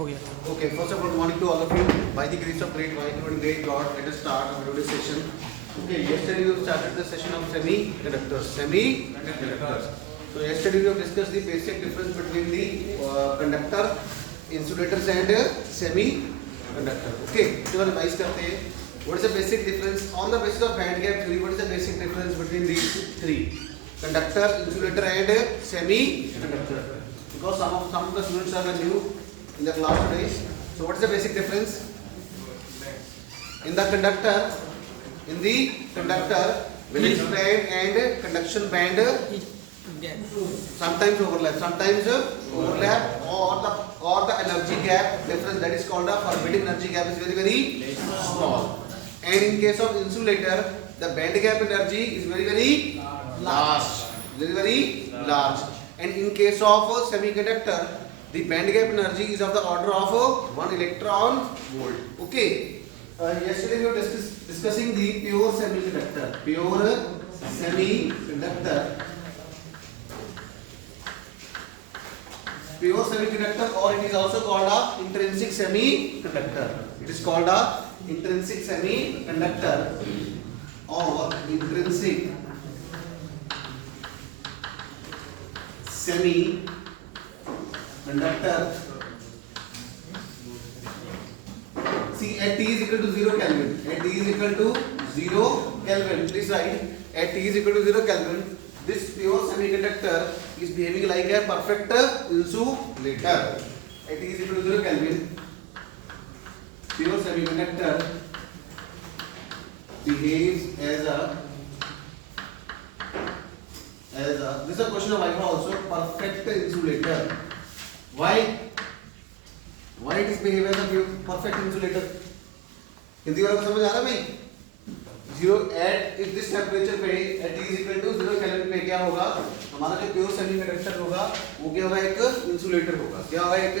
हो गया. Okay, first of all, good morning to all of you. By the grace of great Vaheguru and great God, let us start our today's session. Okay, yesterday we started the session of semiconductors. Semiconductors. So yesterday we have discussed the basic difference between the conductor, insulators and semiconductor. Okay, so revise करते हैं. What is the basic difference on the basis of band gap theory? What is the basic difference between these three? Conductor, insulator and semiconductor. Because some of the students are new in the class today. So what is the basic difference? In the conductor, valence band and conduction band sometimes overlap, or the energy gap difference, that is called the forbidding energy gap, is very very small. And in case of insulator, the band gap energy is very large. And in case of semiconductor, the band gap energy is of the order of 1 electron volt. Okay. Yesterday we were discussing the pure semiconductor. Pure semiconductor, or it is also called a intrinsic semiconductor. It is called a intrinsic semiconductor or intrinsic semiconductor. See, at T is equal to 0 Kelvin. At T is equal to 0 Kelvin. Please write. At T is equal to 0 Kelvin. This pure semiconductor is behaving like a perfect insulator. At T is equal to 0 Kelvin. Pure semiconductor behaves as a this is a question of Viva also, perfect insulator. Why it is behave as a perfect insulator? Hindi वालों को समझ आ रहा है भाई? 0 at this temperature पे at T is equal to 0 Kelvin पे क्या होगा? हमारा जो प्योर सेमीकंडक्टर होगा वो क्या होगा? एक इंसुलेटर होगा. क्या होगा? एक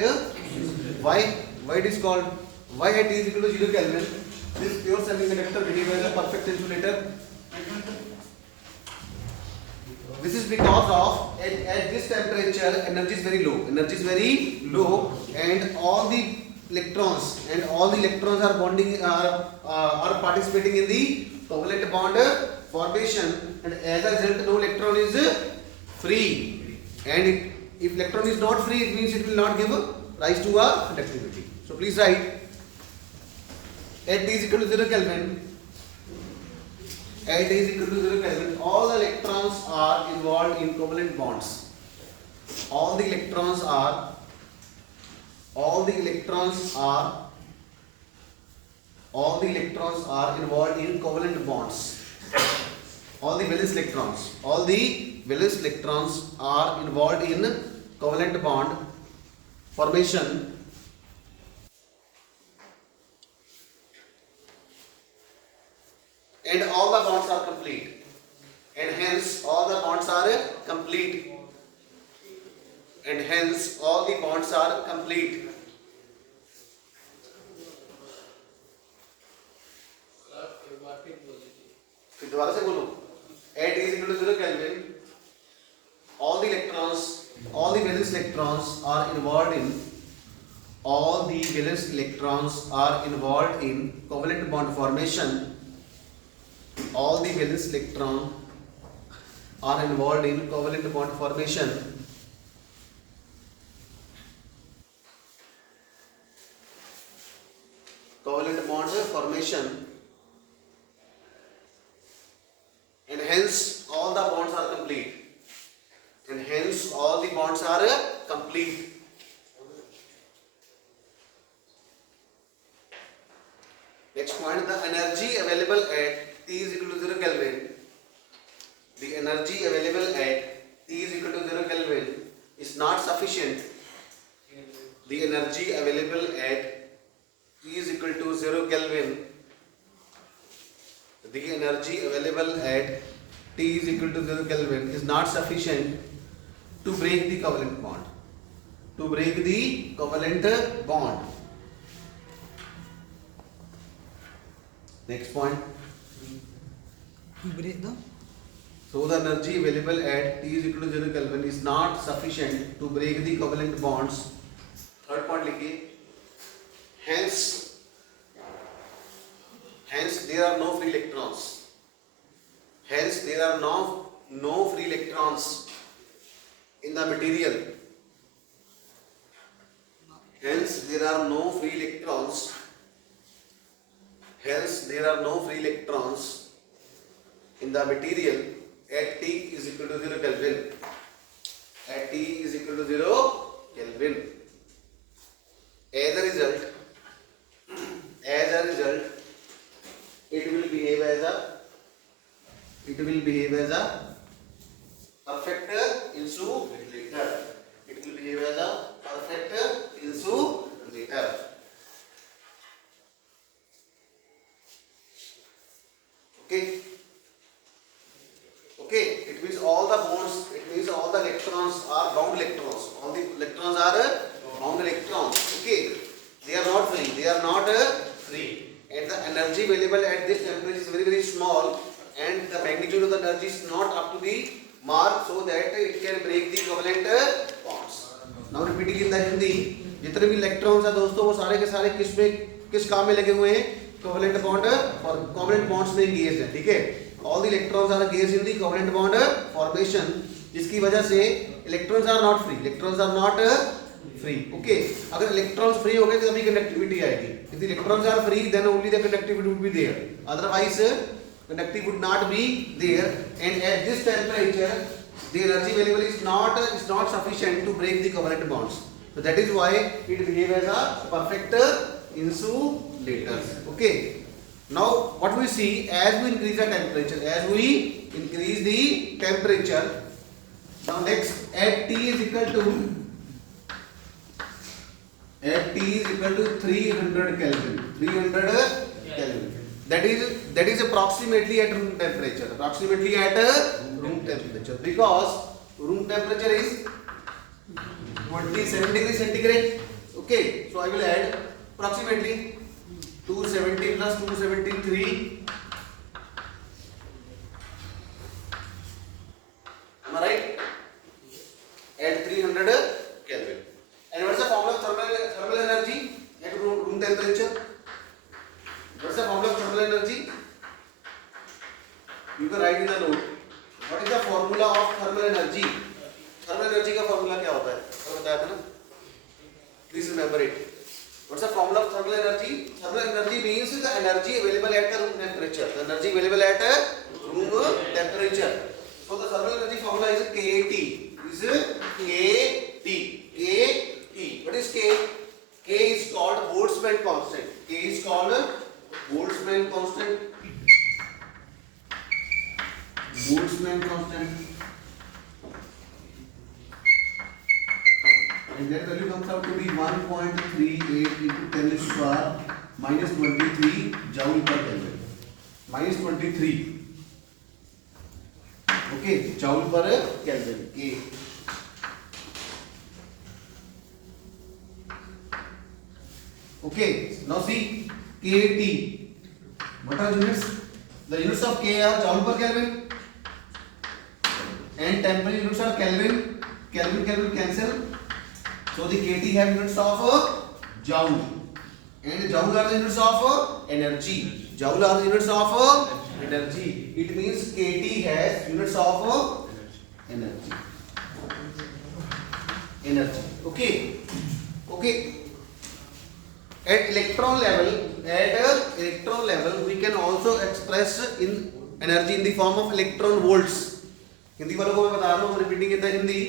why it is called, why at T is equal to 0 Kelvin this pure semiconductor behave as a perfect insulator? This is because of at this temperature energy is very low, and all the electrons are bonding are participating in the covalent bond formation, and as a result no electron is free, and if electron is not free, it means it will not give rise to a conductivity. So please write at T is equal to 0 Kelvin. At T is equal to 0 Kelvin, all the electrons are involved in covalent bonds. All the electrons are involved in covalent bonds. All the valence electrons are involved in covalent bond formation. And all the bonds are complete, and hence all the bonds are complete, फिर दोबारा से बोलो. At T is equal to 0 Kelvin, all the valence electrons are involved in covalent bond formation. All the valence electrons are involved in covalent bond formation. And hence all the bonds are complete. Next point, the energy available at T is equal to 0 Kelvin. The energy available at T is equal to 0 Kelvin is not sufficient. The energy available at T is equal to 0 Kelvin. The energy available at T is equal to 0 Kelvin is not sufficient to break the covalent bond. Next point. So the energy available at T is equal to 0 Kelvin is not sufficient to break the covalent bonds. Third point लिखिए. hence there are no free electrons. Hence there are no free electrons in the material. Hence there are no free electrons. Hence there are no free electrons in the material at T is equal to 0 Kelvin. At T is equal to 0 Kelvin. As a result, it will behave as a perfect insulator. It will behave as a perfect insulator. Okay. It means all the bonds, all the electrons are bound electrons. All the electrons are bound electrons. Okay. They are not free. And the energy available at this temperature is very, very small, and the magnitude of the energy is not up to the mark so that it can break the covalent bonds. Now repeating in the Hindi, जितने भी electrons हैं दोस्तों वो सारे के सारे किस काम में लगे हुए हैं? Covalent bond और covalent bonds में engaged हैं, ठीक है? All the electrons are engaged in the covalent bond formation, जिसकी वजह से electrons are not free. Okay. अगर electrons free हो गए तो तभी conductivity आएगी. If the electrons are free, then only the conductivity would be there. Otherwise, conductivity would not be there. And at this temperature, the energy available is not sufficient to break the covalent bonds. So that is why it behaves as a perfect insulator. Okay. Now what we see, as we increase the temperature, now next at T is equal to 300 Kelvin. 300 Kelvin. That is approximately at room temperature. Because room temperature is 27 degrees centigrade. Okay. So I will add approximately 270 plus 273. Am I right? At 300 Kelvin. And what is the formula of thermal energy at room temperature? What is the formula of thermal energy? You can write in the note. What is the formula of thermal energy? Thermal energy का formula क्या होता है? तो बताया था ना? Please remember it. What is the formula of thermal energy? Thermal energy means the energy available at the room temperature. The energy available at room temperature. So the thermal energy formula is KT. What is K? K is called Boltzmann constant. K is called Boltzmann constant. And that value comes out to be 1.38 into 10 raised to power minus 23 joule per Kelvin. Minus 23. Okay, joule per Kelvin. K. Okay, now see KT. What are units? The units of K are joule per Kelvin, and temperature units are Kelvin. Kelvin cancel. So the KT have units of joule, and joule are the units of energy. Joule are the units of energy. It means KT has units of energy. Okay. At electron level, we can also express in energy in the form of electron volts. Hindi वालों को मैं बता रहा हूँ, repeating in the Hindi.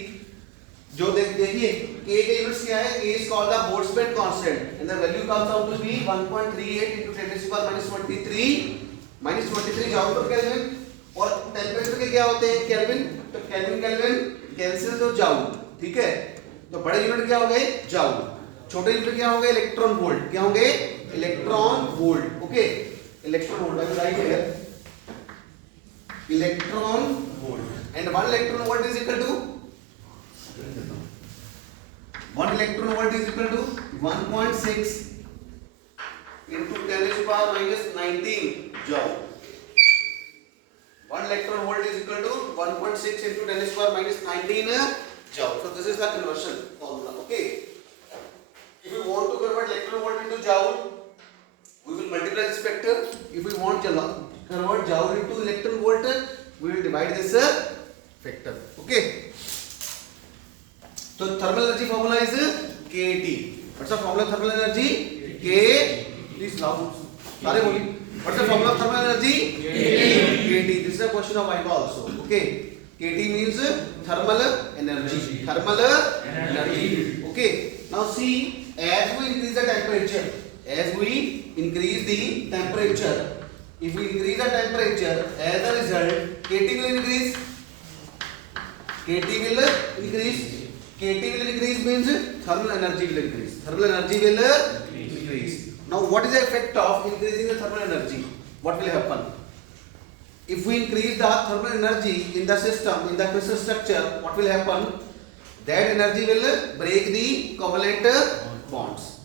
जो देखिए K के units क्या है? K is called the Boltzmann constant, and the value comes out to be 1.38 into 10 raised to power minus 23 joule per Kelvin. और टेम्परेचर के क्या होते हैं? केल्विन. तो केल्विन कैंसिल तो जाउल. ठीक है. तो बड़े यूनिट क्या हो गए? जाउल. छोटे यूनिट क्या होंगे? Electron volt. क्या होंगे? Electron volt. Okay, electron volt. I write here electron volt. And 1 electron volt is equal to 1 electron volt is equal to 1.6 into 10 raised to power minus 19 joule. 1 electron volt is equal to 1.6 into 10 raised to power minus 19 joule. So this is the conversion formula. Okay. If you want to convert electron volt into into joule, we will multiply this factor. If we want to convert joule into electron volt, we will divide this factor. Okay. So thermal energy formula is kT. What's the formula of thermal energy? K. Please loud. Sare boli. What's the formula of thermal energy? kT. This is a question of IPA also. Okay. kT means thermal energy. Thermal energy. Okay. Now see, as we increase the temperature, if we increase the temperature, as a result, kT will increase. KT will increase means thermal energy will increase. Thermal energy will increase. Now, what is the effect of increasing the thermal energy? What will happen? If we increase the thermal energy in the system, in the crystal structure, what will happen? That energy will break the covalent bonds.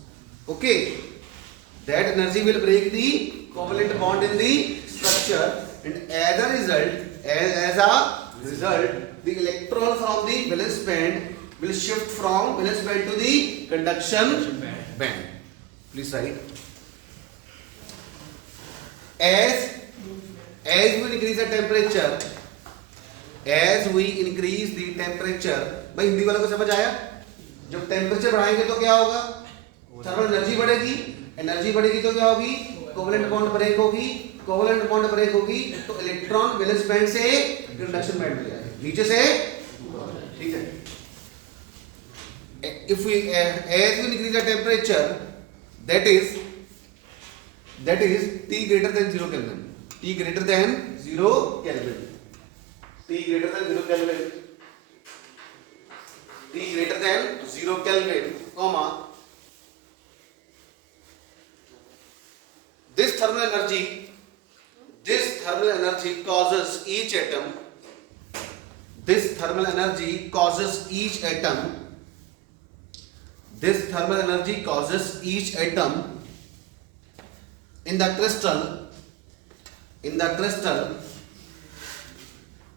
Okay. That energy will break the covalent bond in the structure, and as a result, the electron from the valence band will shift from valence band to the conduction band. Please write. As we increase the temperature, भाई हिंदी वालों को समझ आया? जब temperature बढ़ाएंगे तो क्या होगा? थर्मल एनर्जी बढ़ेगी तो क्या होगी? कोवेलेंट बॉन्ड ब्रेक होगी तो इलेक्ट्रॉन वैलेंस बैंड से कंडक्शन बैंड में जाएगा, नीचे से, ठीक है। If we as we increase the temperature, that is T greater than 0 Kelvin. T greater than 0 Kelvin. T greater than 0 Kelvin, comma. This thermal energy causes each atom. This thermal energy causes each atom in the crystal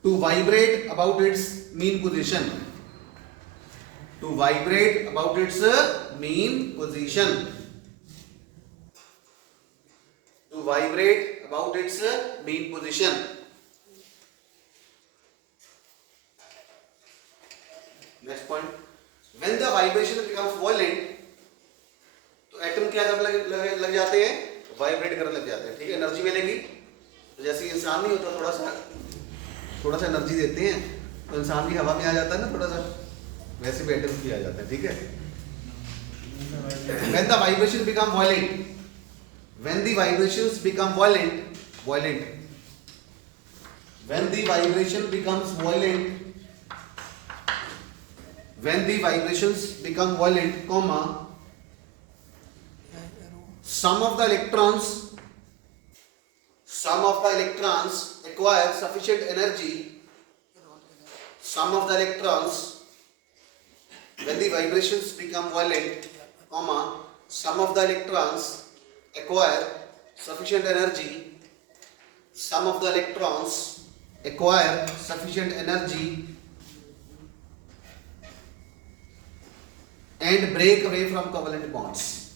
to vibrate about its mean position. Next point. When the vibration becomes violent, तो atom क्या करने लग जाते हैं? Vibrate करने लग जाते हैं, ठीक है। एनर्जी मिलेगी तो जैसे इंसान नहीं होता, थोड़ा सा एनर्जी देते हैं तो इंसान भी हवा में आ जाता है ना, थोड़ा सा वैसे भी एटम भी आ जाता है, ठीक है। When the vibrations become violent, when the vibrations become violent, comma, some of the electrons acquire sufficient energy. When the vibrations become violent, comma, some of the electrons acquire sufficient energy. And break away from covalent bonds.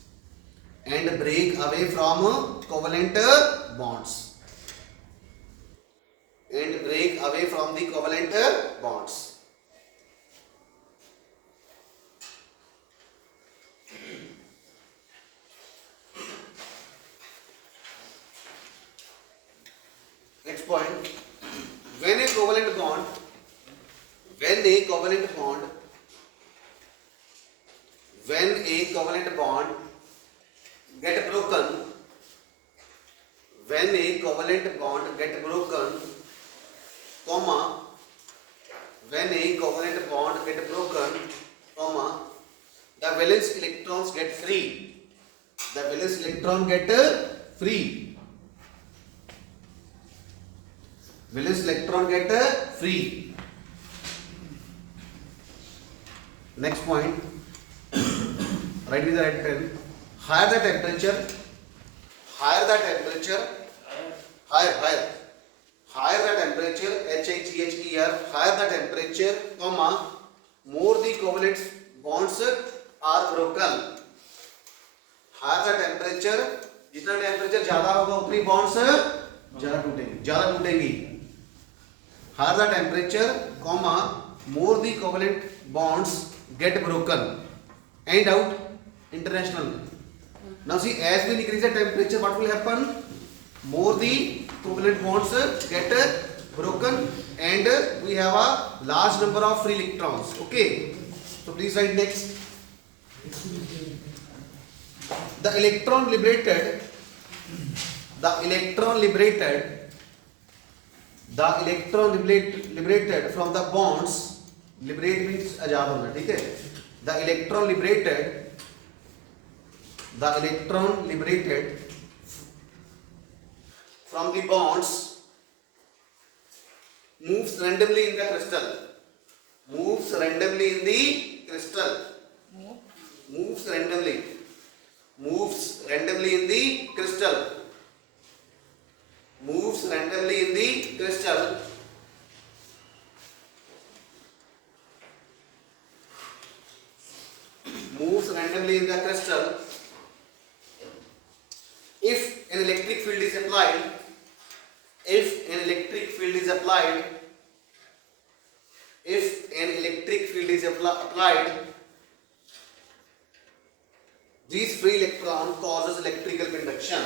Next point. When a covalent bond get broken, comma, the valence electrons get free. Next point. Write with the red pen. Higher the temperature, HIGHER, higher the temperature, comma, more the covalent bonds are broken. Higher the temperature, जितना temperature ज्यादा होगा उतनी bonds ज्यादा टूटेंगी। Higher the temperature, comma, more the covalent bonds get broken and out international. Now see, as we increase the temperature, what will happen? More the covalent bonds get broken and we have a large number of free electrons. Okay, so please write next. The electron liberated from the bonds, liberate means आजाद होना, ठीक है। The electron liberated from the bonds moves randomly in the crystal. Moves randomly in the crystal. Moves randomly in the crystal. Moves randomly in the crystal. Moves randomly in the crystal. If an electric field is applied, these free electron causes electrical conduction.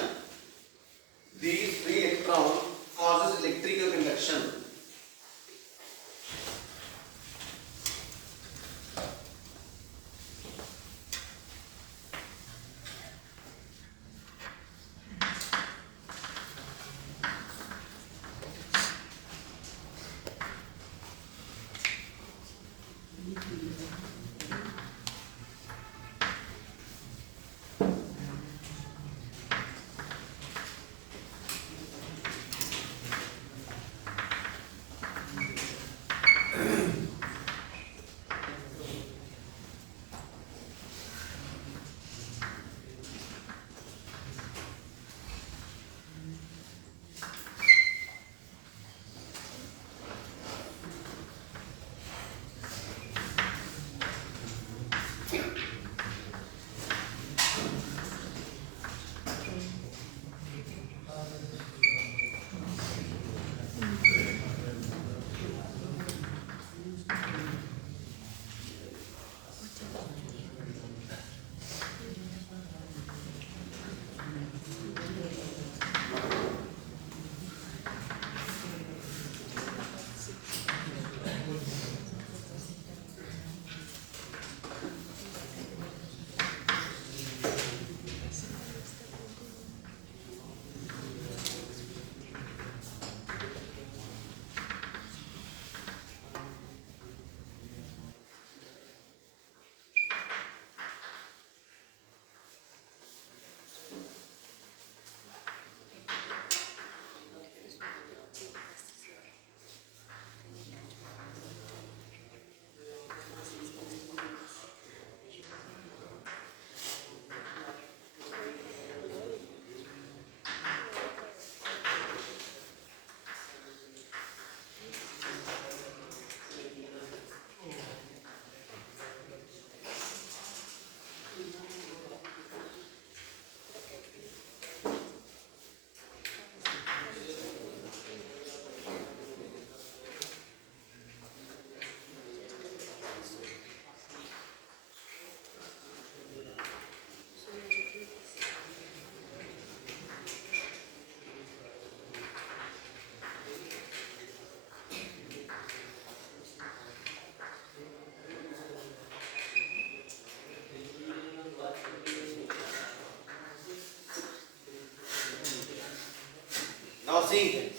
Now see,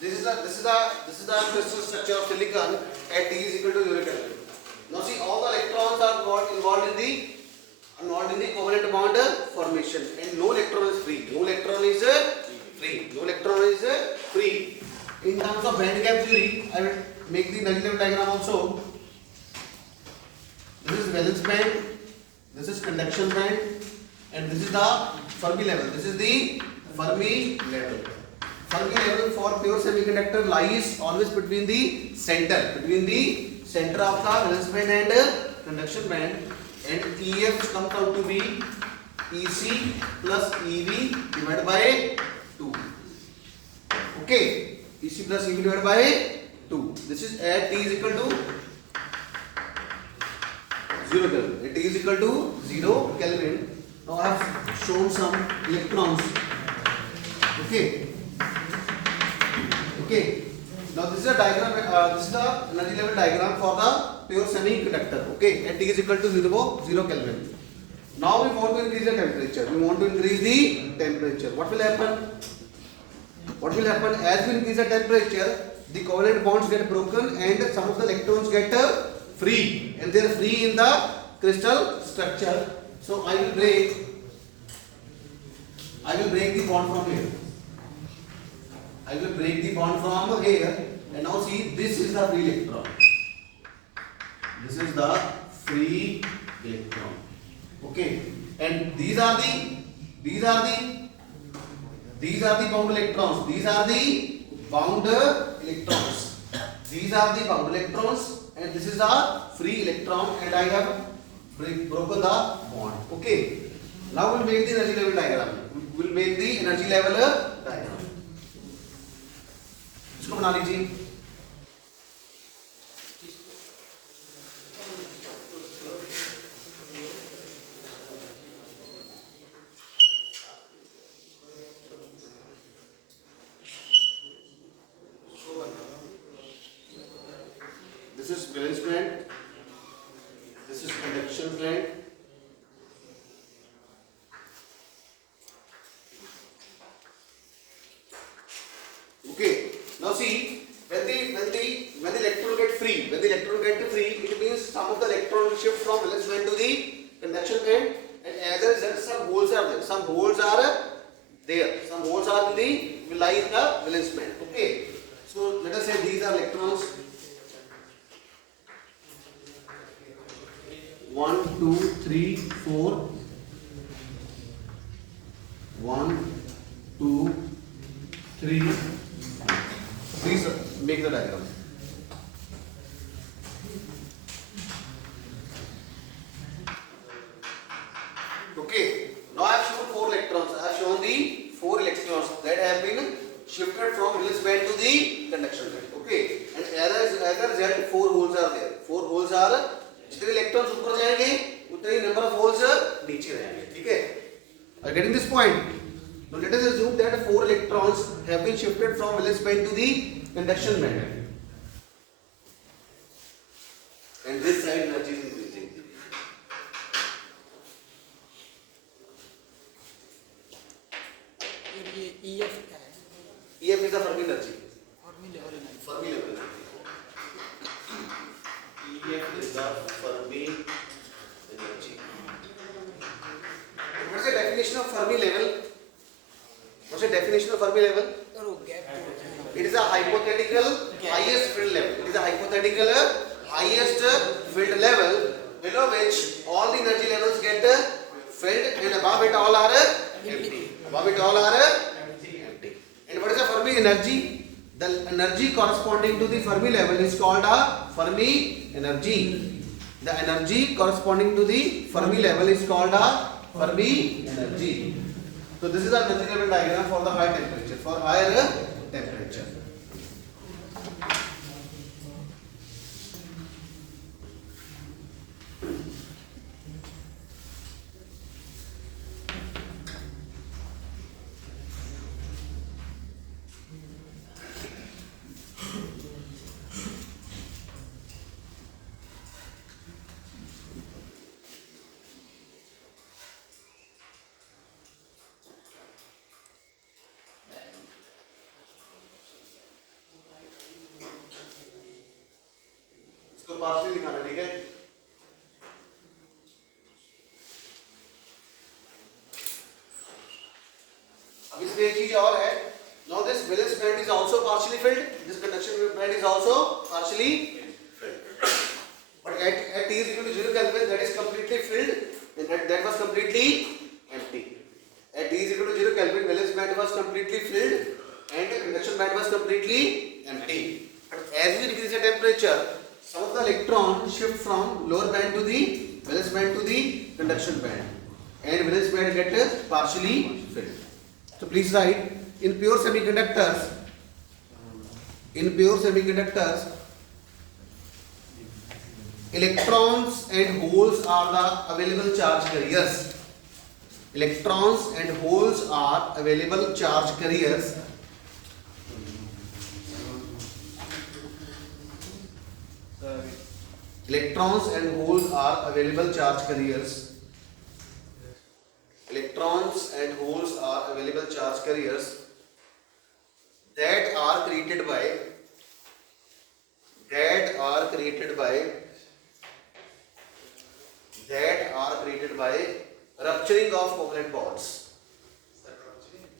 this is the crystal structure of silicon at T is equal to uric acid. Now see, all the electrons are involved in the covalent bond formation, and no electron is free. No electron is free. In terms of band gap theory, I will make the negative diagram also. This is valence band, this is conduction band, and this is the Fermi level. This is the Fermi level. Fermi level for pure semiconductor lies always between the center of the valence band and conduction band, and EF comes out to be EC plus EV divided by 2. Okay, EC plus EV divided by 2. This is at T is equal to 0 Kelvin. At T is equal to 0 Kelvin. Now I have shown some electrons. Okay. Okay. Now this is a diagram. This is the energy level diagram for the pure semiconductor. Okay. At T is equal to 0 Kelvin. Now we want to increase the temperature. We want to increase the temperature. What will happen? What will happen as we increase the temperature? The covalent bonds get broken and some of the electrons get free, and they are free in the crystal structure. So I will break the bond from here. I will break the bond from here, and now see, this is the free electron. This is the free electron. Okay, and these are the bound electrons. These are the bound electrons. These are the bound electrons, and this is the free electron, and I have broken the bond. Okay. Now we'll make the energy level diagram. We'll make the energy level diagram. इसको बना लीजिए. This is valence band. This is conduction band. Okay. Now see, when the electron get free, it means some of the electron shift from valence band to the conduction band, and as a result, some holes are there. Some holes are there. Some holes are in the lie in the valence band. Okay. So let us say these are electrons. 1, 2, 3, 4. 1, 2, 3. Please make the diagram. Okay. Now I have shown 4 electrons. I have shown the 4 electrons that have been shifted from valence band to the conduction band. Okay. And as a result, 4 holes are there. 4 holes are, जितने electrons ऊपर जाएंगे उतने ही number of holes नीचे रहेंगे. ठीक है? Are you getting this point? Now let us assume that 4 electrons have been shifted from valence band to the conduction band, and this side energy is increasing. ये EF क्या है? EF is the Fermi energy. Fermi level energy. Fermi level energy. EF is the Fermi energy. What's the definition of Fermi level? What's the definition of Fermi level? और वो gap जो होता है It is a hypothetical highest field level. It is a hypothetical highest field level below which all the energy levels get filled, and above it all are empty. Above it all are empty. And what is the Fermi energy? The energy corresponding to the Fermi level is called a Fermi energy. The energy corresponding to the Fermi level is called a Fermi energy. So this is the energy level diagram for the higher temperature. For higher temperature. इसको partial दिखाना, ठीक है? अब इसमें एक चीज और है. Now this valence band is also partially filled. This conduction band is also partially filled. But at T is equal to 0 Kelvin, that is completely filled, and that was completely empty. At T is equal to 0 Kelvin, valence band was completely filled, and the conduction band was completely empty. But as we increase the temperature, some of the electrons shift from lower band to the valence band to the conduction band. and valence band get partially filled. So please write, in pure semiconductors, electrons and holes are the available charge carriers. Electrons and holes are available charge carriers. Electrons and holes are available charge carriers. Electrons and holes are available charge carriers that are created by rupturing of covalent bonds.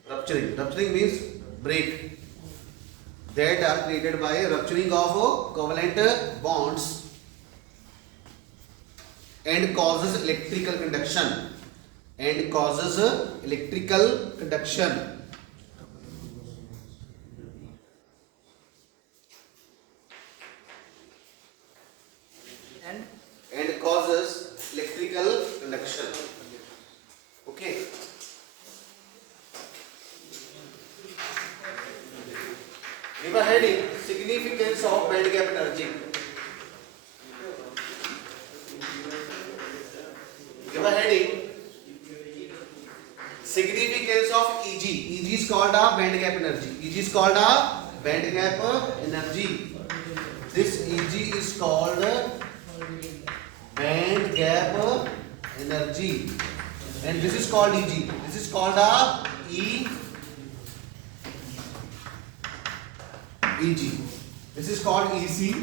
Rupturing means break. That are created by rupturing of covalent bonds and causes electrical conduction. And causes electrical conduction. Okay. Give a heading, significance of band gap energy. Give a heading, significance of Eg. Eg is called a band gap energy. This Eg is called band gap energy, and this is called Eg. This is called a Eg. This is called Ec.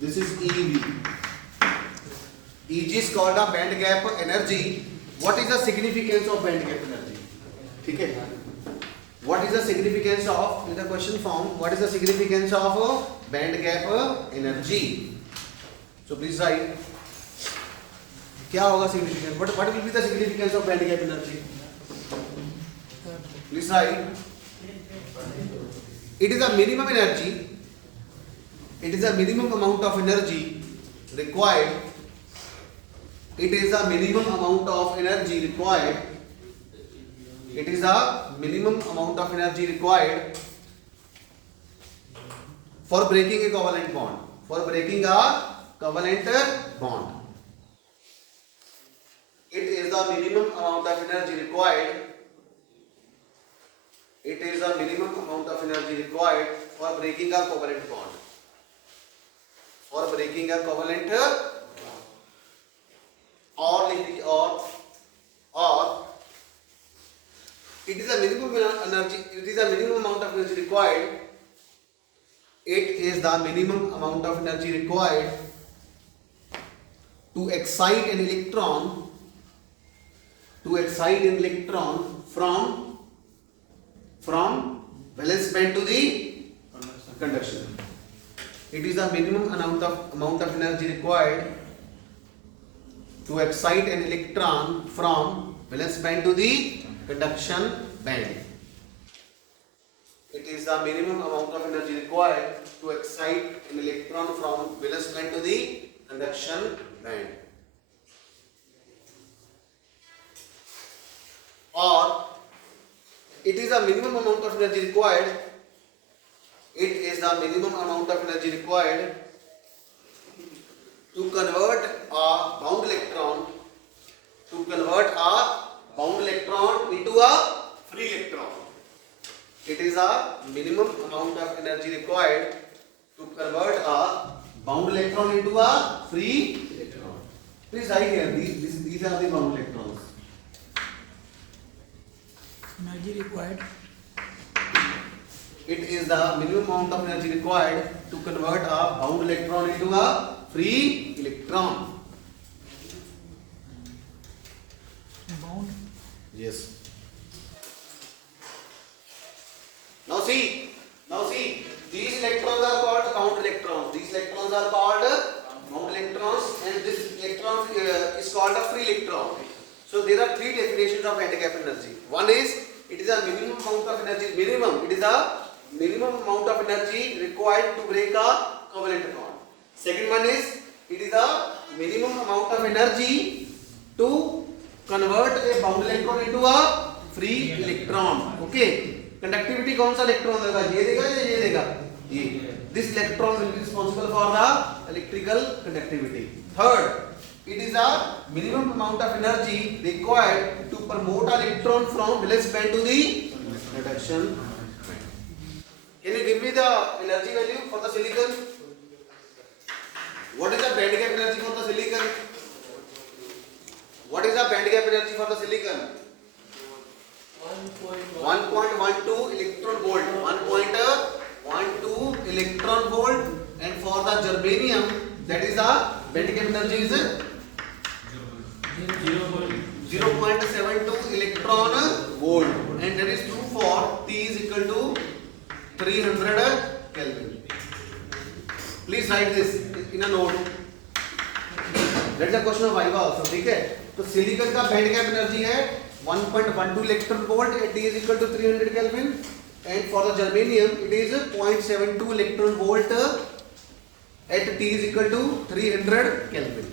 This is Ev. Eg is called a band gap energy. What is the significance of band gap energy? Okay. What is the significance of, in the question form, what is the significance of band gap energy? So please write. क्या होगा significance? What will be the significance of band gap energy? Please write. It is a minimum energy. It is a minimum amount of energy required. It is a minimum amount of energy required. It is a minimum amount of energy required for breaking a covalent bond. For breaking a covalent bond. It is the minimum amount of energy required. It is the minimum amount of energy required for breaking a covalent bond. For breaking a covalent or it is a minimum energy. It is a minimum amount of energy required. It is the minimum amount of energy required to excite an electron. From valence band to the conduction. It is the minimum amount of energy required to excite an electron from valence band to the conduction band. It is the minimum amount of energy required to excite an electron from valence band to the conduction band. Or it is the minimum amount of energy required. It is the minimum amount of energy required to convert a bound electron into a free electron. It is a minimum amount of energy required to convert a bound electron into a free electron. Please write here. These are the bound electrons. Energy required. It is the minimum amount of energy required to convert a bound electron into a free electron. Bound. Yes. Now see. These electrons are called bound electrons. These electrons are called bound electrons, and this electron is called a free electron. So there are three definitions of band gap energy. One is it is a minimum amount of energy. It is a minimum amount of energy required to break a covalent bond. Second one is it is a minimum amount of energy to convert a bound electron into a free electron. Okay, conductivity कौन सा electron देगा, ये देगा या ये देगा, ये. This electron will be responsible for the electrical conductivity. Third, it is a minimum amount of energy required to promote an electron from valence band to the reduction band. Can you give me the energy value for the silicon? What is the band gap energy for the silicon? What is the band gap energy for the silicon? 1.12 electron volt. 1.12 electron volt. And for the germanium, that is the band gap energy is 0.72 electron volt. And that is true for T is equal to 300 Kelvin. Please write this in a note. That's the question of Viva also. ठीक है? तो silicon का band gap energy है 1.12 electron volt at T is equal to 300 Kelvin, and for the germanium it is 0.72 electron volt at T is equal to 300 Kelvin.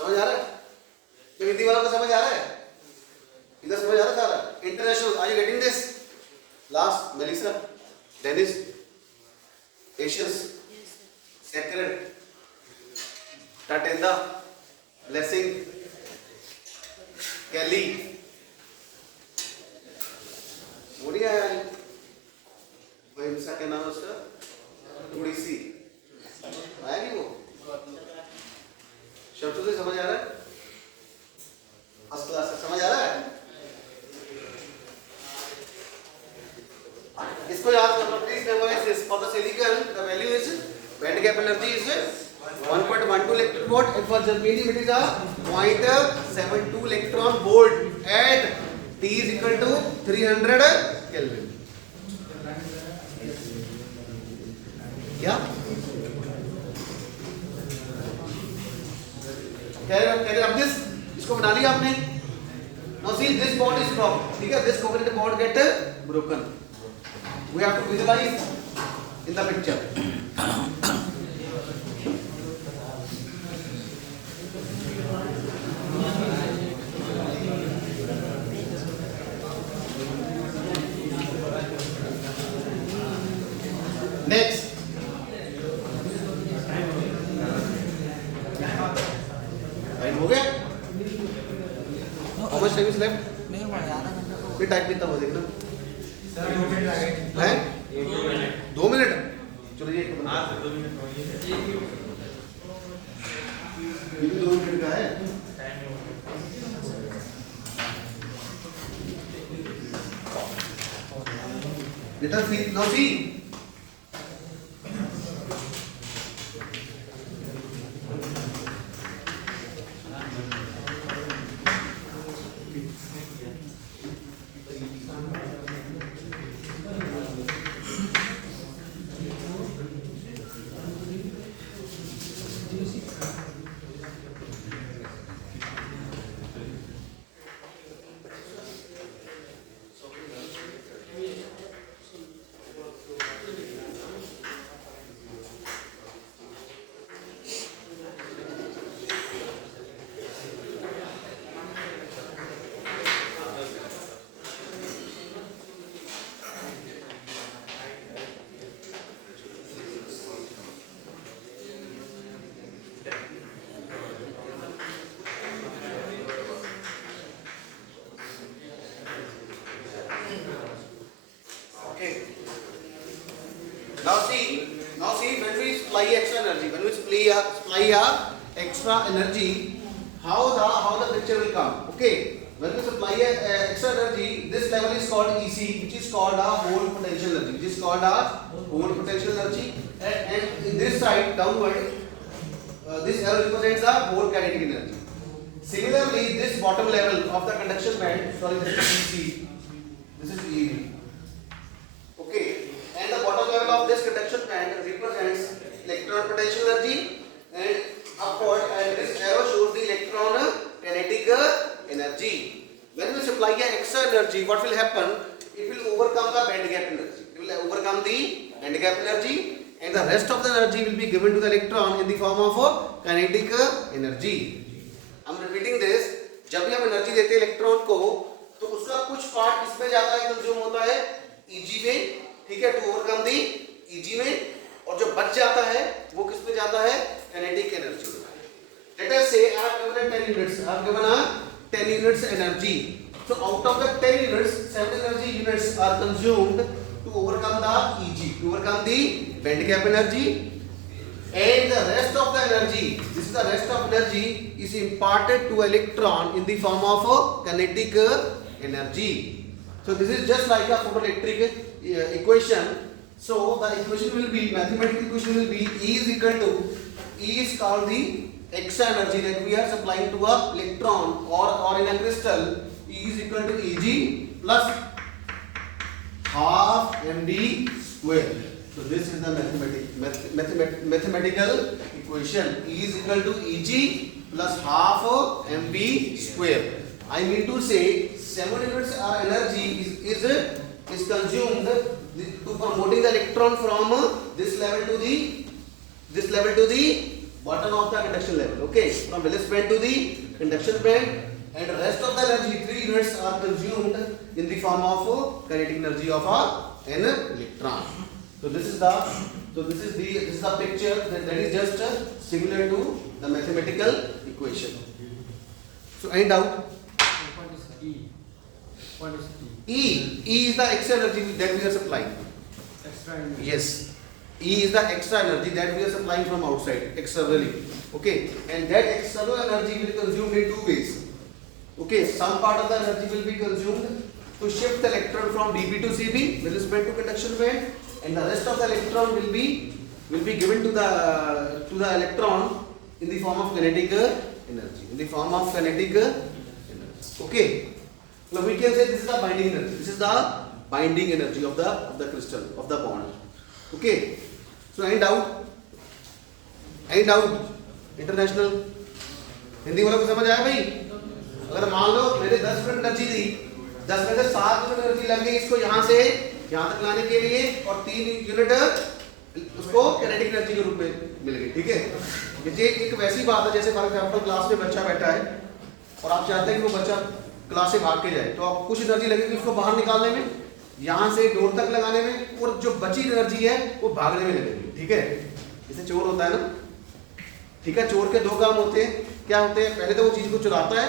समझ आ रहा है? तो हिंदी वालों को समझ आ रहा है? इधर समझ आ रहा है सारा? International, are you getting this? Last, Melissa, Dennis, Asians, Sacred, Tatenda, Blessing, Kelly. वो नहीं आया है? वो इंसान क्या नाम है उसका? उड़ीसी. आया नहीं वो? शब्दों से समझ आ रहा है? फर्स्ट क्लास से समझ आ रहा है? इसको याद करना, please memorise this. For the silicon the value is band gap energy is 1.12 electron volt, and for germanium it is a 0.72 electron volt at T is equal to 300 Kelvin. क्या? Can you up this? इसको बना लिया आपने? Now see, this bond is broken. ठीक है? This covalent bond get broken. We have to visualize in the picture. Next. Time हो गया? How much time is left? नहीं हुआ यार, आधा घंटा तो फिर टाइम कितना हो देखना? सर 2 मिनट लगे हैं? 2 मिनट? चलो ये 2 मिनट का है. Let us see. Now see. Now see, when we supply extra energy, how the picture will come. Okay, when we supply extra energy, this level is called EC, which is called a whole potential energy. And in this side downward, this arrow represents the whole kinetic energy. Similarly, this bottom level of the conduction band, this is EC, this is EV. Okay, and the bottom level of this conduction band represents electron potential energy, and upward, and this arrow shows the electron kinetic energy. When we supply an extra energy, what will happen? It will overcome the band gap energy. It will overcome the band gap energy, and the rest of the energy will be given to the electron in the form of kinetic energy. I'm repeating this. जब भी हम energy देते हैं electron को तो उसका कुछ part किसमें जाता है, कंज्यूम होता है Eg में, ठीक है, टू ओवरकम दी Eg में, और जो बच जाता है वो किसमें जाता है, kinetic energy में. Let us say I have given 10 units. I have given 10 units energy. So out of the 10 units, 7 energy units are consumed to overcome the Eg, to overcome the band gap energy, and the rest of the energy, this is the rest of energy, is imparted to electron in the form of kinetic energy. So this is just like a photoelectric equation. So the equation will be, mathematical equation will be E is equal to, E is called the extra energy that we are supplying to a electron or in a crystal. E is equal to Eg plus half mv square. So this is the mathematical equation. E is equal to Eg plus half mv square. I mean to say 7 units our energy is consumed to promoting the electron from this level to the bottom of the conduction level. Okay, from valence band to the conduction band, and the rest of the energy 3 units are consumed in the form of kinetic energy of an electron. So this is the picture that is just similar to the mathematical equation. So any doubt? What is E? What is E? E is the extra energy that we are supplying. Extra energy. Yes, E is the extra energy that we are supplying from outside externally. Okay, and that external energy will be consumed in 2 ways. Okay, some part of the energy will be consumed to shift the electron from dB to CB with respect to conduction band, and the rest of the electron will be given to the electron in the form of kinetic energy. In the form of kinetic energy. Okay, now we can say this is the binding energy. This is the binding energy of the crystal, of the bond. Okay, so any doubt? Any doubt? International Hindi वालों को समझ आया भाई? अगर मान लो मैंने 10 unit energy दी, 10 में से 7 यूनिट एनर्जी लग गई इसको यहाँ से यहाँ तक लाने के लिए, और 3 यूनिट उसको किनेटिक एनर्जी के रूप में मिल गई. ठीक है, ये एक वैसी बात है जैसे फॉर एग्जांपल क्लास में बच्चा बैठा है और आप चाहते हैं कि वो बच्चा क्लास से भाग के जाए, तो आप कुछ एनर्जी लगेगी उसको बाहर निकालने में, यहाँ से डोर तक लगाने में, और जो बची एनर्जी है वो भागने में लगेगी. ठीक है, जैसे चोर होता है ना, ठीक है, चोर के 2 काम होते हैं. क्या होते हैं? पहले तो वो चीज को चुराता है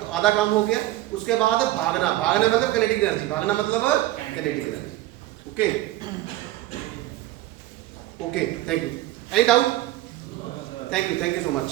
तो आधा काम हो गया, उसके बाद भागना मतलब किनेटिक एनर्जी, भागना मतलब kinetic energy. Okay okay, thank you. Any doubt? Thank you so much.